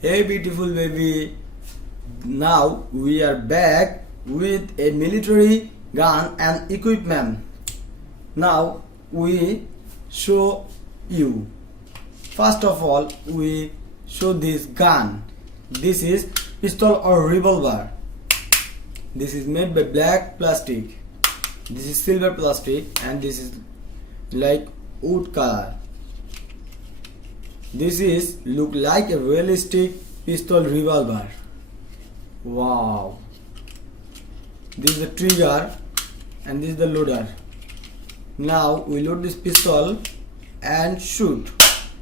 Hey beautiful baby, now we are back with a military gun and equipment. Now we show you. First of all, we show this gun. This is pistol or revolver. This is made by black plastic. This is silver plastic and this is like wood color. This is look like a realistic pistol revolver. Wow. This is the trigger and this is the loader. Now we load this pistol and shoot.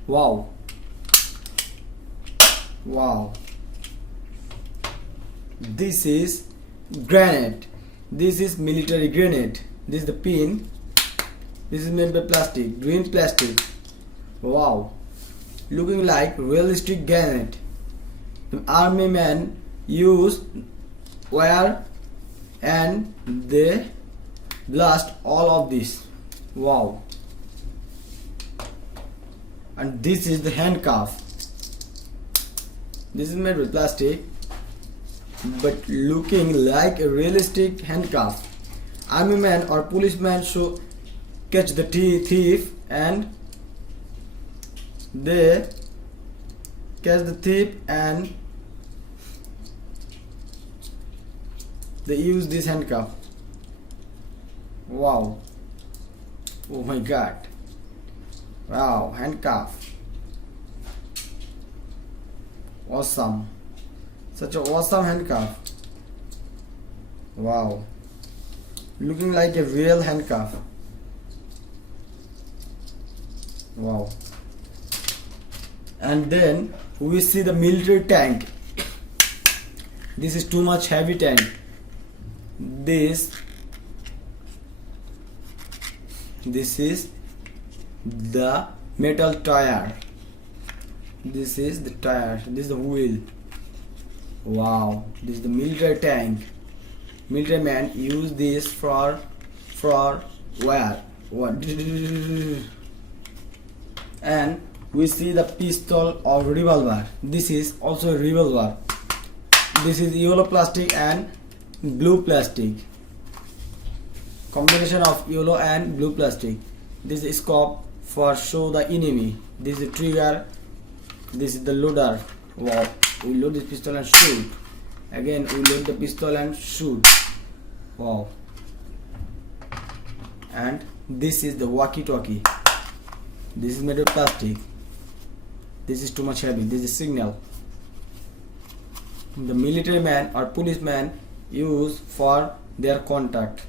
Wow. Wow. This is grenade. This is military grenade. This is the pin. This is made by plastic, green plastic. Wow. Looking like realistic grenade. The army men use wire and they blast all of this. Wow. And this is the handcuff. This is made with plastic but looking like a realistic handcuff. Army man or policeman should catch the thief and they catch the thief and they use this handcuff. Wow. Oh my god. Wow, handcuff. Awesome. Such an awesome handcuff. Wow. Looking like a real handcuff. Wow. And then we see the military tank. This is too much heavy tank. This is the metal tire. This is the tire. This is the wheel. Wow. This is the military tank. Military man use this for wire. What? And we see the pistol or revolver. This is also a revolver. This is yellow plastic and blue plastic. Combination of yellow and blue plastic. This is scope for show the enemy. This is the trigger. This is the loader. Wow. We load this pistol and shoot. Again we load the pistol and shoot. Wow. And this is the walkie-talkie. This is made of plastic. This is too much heavy. This is signal. The military man or policeman use for their contact.